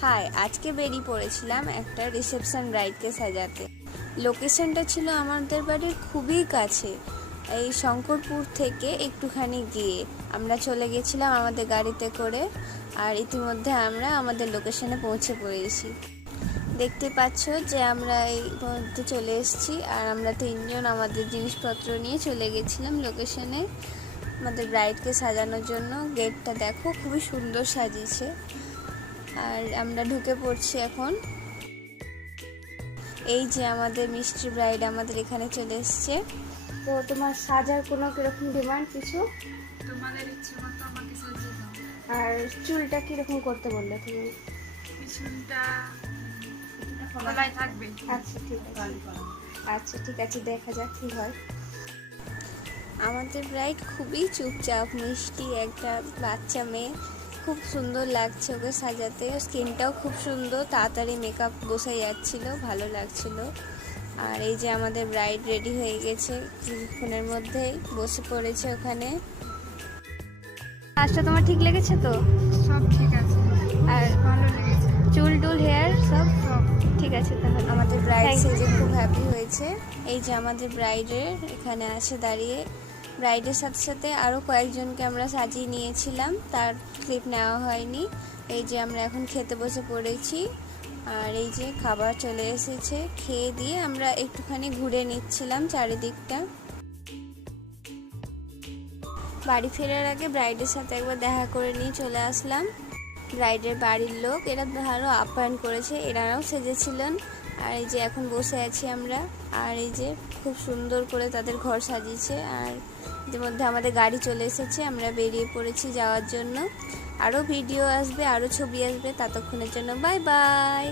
High, আজকে বেরিয়ে পড়েছিলাম একটা রিসেপশন ব্রাইডকে সাজাতে। লোকেশনটা ছিল আমাদের বাড়ির খুবই কাছে, এই শঙ্করপুর থেকে একটুখানি গিয়ে আমরা চলে গেছিলাম আমাদের গাড়িতে করে। আর ইতিমধ্যে আমরা আমাদের লোকেশনে পৌঁছে পড়েছি। দেখতে পাচ্ছ যে আমরা এই মধ্যে চলে এসেছি, আর আমরা তিনজন আমাদের জিনিসপত্র নিয়ে চলে গেছিলাম লোকেশনে আমাদের ব্রাইডকে সাজানোর জন্য। গেটটা দেখো, খুবই সুন্দর সাজিয়েছে। আর আমরা ঢুকে পড়ছি এখন। এই যে আমাদের মিষ্টি ব্রাইড আমাদের এখানে চলে এসছে। তো তোমার সাজার কোনো কিরকম ডিমান্ড কিছু? তোমাদের ইচ্ছে মতো আমাকে সাজিয়ে দাও। আর চুলটা কিরকম করতে বললে তুমি? পিছনটা খোলাই থাকবে। আচ্ছা ঠিক আছে, দেখা যাক কি হয়। আমাদের ব্রাইড খুবই চুপচাপ, মিষ্টি একটা বাচ্চা মেয়ে। খুব সুন্দর লাগছে ওকে সাজাতে। স্কিনটাও খুব সুন্দর, তাড়াতাড়ি মেকআপ বসে যাচ্ছিল, ভালো লাগছিল। আর এই যে আমাদের ব্রাইড রেডি হয়ে গেছে, কিছুক্ষণের মধ্যেই বসে পড়েছে ওখানে। কাজটা তোমার ঠিক লেগেছে তো? সব ঠিক আছে, আর ভালো লেগেছে। চুল টুল হেয়ার সব সব ঠিক আছে। তাহলে আমাদের ব্রাইড সেজে খুব হ্যাপি হয়েছে। এই যে আমাদের ব্রাইডের এখানে আছে দাঁড়িয়ে। ব্রাইডের সাথে সাথে আরও কয়েকজনকে আমরা সাজিয়ে নিয়েছিলাম, তার ক্লিপ নেওয়া হয়নি। এই যে আমরা এখন খেতে বসে পড়েছি, আর এই যে খাবার চলে এসেছে। খেয়ে দিয়ে আমরা একটুখানি ঘুরে নিচ্ছিলাম চারিদিকটা। বাড়ি ফেরার আগে ব্রাইডের সাথে একবার দেখা করে নিয়ে চলে আসলাম। ব্রাইডের বাড়ির লোক এরা ভালো আপ্যায়ন করেছে, এনারাও সেজেছিলেন। আর এই যে এখন বসে আছি আমরা, আর এই যে খুব সুন্দর করে তাদের ঘর সাজিয়েছে। আর ইতিমধ্যে আমাদের গাড়ি চলে এসেছে, আমরা বেরিয়ে পড়েছি যাওয়ার জন্য। আরও ভিডিও আসবে, আরও ছবি আসবে, ততক্ষণের জন্য বাই বাই।